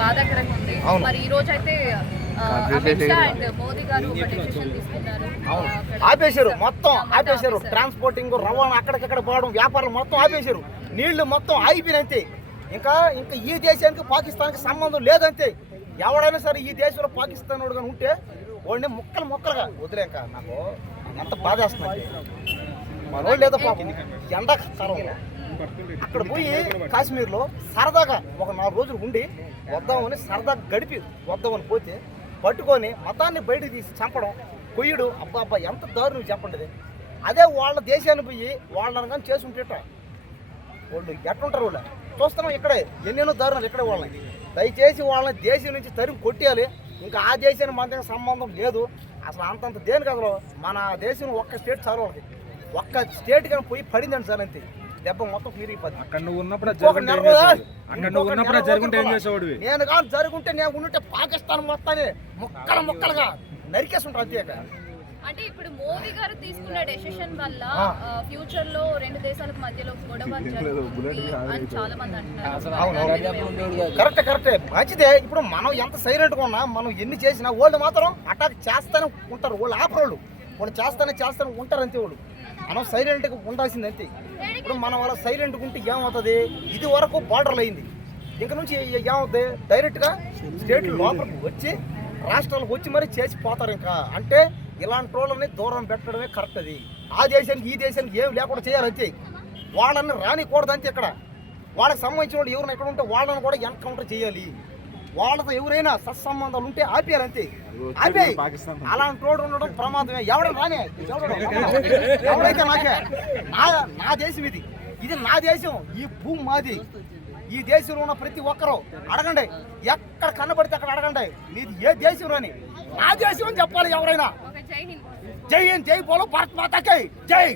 బాధాకరంగా ఉంది. మరి ఈ రోజు అయితే అమిత్ షా అండ్ మోదీ గారు ఒక డెసిషన్ తీసుకున్నారు. ఆపేశారు, మొత్తం ఆపేశారు. ట్రాన్స్పోర్టింగ్, రవాణా, అక్కడికక్కడ పోవడం, వ్యాపారాలు మొత్తం ఆపేశారు. నీళ్లు మొత్తం ఆగిపోయినంతే. ఇంకా ఇంకా ఈ దేశానికి పాకిస్తాన్కి సంబంధం లేదంతే. ఎవడైనా సరే ఈ దేశంలో పాకిస్తాన్ వాడు కానీ ఉంటే వాడిని ముక్కలుగా వదిలేక నాకు ఎంత బాధ వేస్తుంది. మనోళ్ళు లేదా పాపం ఎండాకాలంలో అక్కడ పోయి కాశ్మీర్లో సరదాగా ఒక 4 రోజులు ఉండి వద్దామని సరదాగా గడిపి వద్దామని పోతే పట్టుకొని మతాన్ని బయటకు తీసి చంపడం, కొయ్యడు. అబ్బా ఎంత దారుణం చెప్పండి. అదే వాళ్ళ దేశాన్ని పోయి వాళ్ళని కానీ చేసి ఉంటేట వాళ్ళు ఎట్లుంటారు. వాళ్ళు చూస్తున్నాం ఇక్కడే ఎన్నెన్నో దారుణాలు ఇక్కడే. వాళ్ళని దయచేసి వాళ్ళని దేశం నుంచి తరిమి కొట్టేయాలి. ఇంకా ఆ దేశానికి మనకి సంబంధం లేదు అసలు. అంతంత దేనికి అసలు మన దేశం ఒక్క స్టేట్ చాలు వాళ్ళకి. ఒక్క స్టేట్ కానీ పోయి పడిందండి సార్ అంతే. దెబ్బ మొత్తం క్లియర్ అయిపోతుంది. నేను కానీ జరుగుంటే నేను ఉంటే పాకిస్తాన్ మొత్తాన్ని ముక్కలుగా నరికేసి ఉంటాను అంతే. అంటే ఇప్పుడు మోదీ గారు తీసుకున్న డెసిషన్ వల్ల ఫ్యూచర్ లో 2 దేశాల మధ్యలో గొడవ జరుగుతుంది అని చాలా మంది అంటున్నారు. కరెక్టే మంచిదే. ఇప్పుడు మనం ఎంత సైలెంట్ గా ఉన్నా, మనం ఎన్ని చేసినా వాళ్ళు మాత్రం అటాక్ చేస్తానే ఉంటారు. వాళ్ళు ఆపరోళ్ళు వాళ్ళు చేస్తానే ఉంటారు అంతే. వాళ్ళు మనం సైలెంట్ గా ఉండాల్సింది అంతే. ఇప్పుడు మనం అలా సైలెంట్ గా ఉంటే ఏమవుతుంది, ఇది వరకు బార్డర్లు అయింది. ఇంక నుంచి ఏమవుతుంది, డైరెక్ట్ గా స్టేట్ లోపలికి వచ్చి రాష్ట్రాలకు వచ్చి మరి చేసి పోతారు. ఇంకా అంటే ఇలాంటి వాళ్ళని దూరం పెట్టడమే కరెక్ట్. అది ఆ దేశానికి ఈ దేశానికి ఏం లేకుండా చేయాలంతే. వాళ్ళని రానికూడదు అంతే. ఇక్కడ వాళ్ళకి సంబంధించిన వాళ్ళు ఎవరైనా ఎక్కడ ఉంటే వాళ్ళని కూడా ఎన్కౌంటర్ చేయాలి. వాళ్ళతో ఎవరైనా సత్సంబంధాలు ఉంటే ఆపేయాలంతే. ఆపే అలాంటి రోడ్డు ఉండడం ప్రమాదమే. ఎవడైనా రానే ఎవడైతే నాకే నా దేశం ఇది నా దేశం. ఈ భూమి మాది. ఈ దేశంలో ఉన్న ప్రతి ఒక్కరూ అడగండి, ఎక్కడ కనబడితే అక్కడ అడగండి మీది ఏ దేశం రాని. నా దేశం అని చెప్పాలి ఎవరైనా. జై హింద్, జై పోలో, భారత్ మాతాకి జై.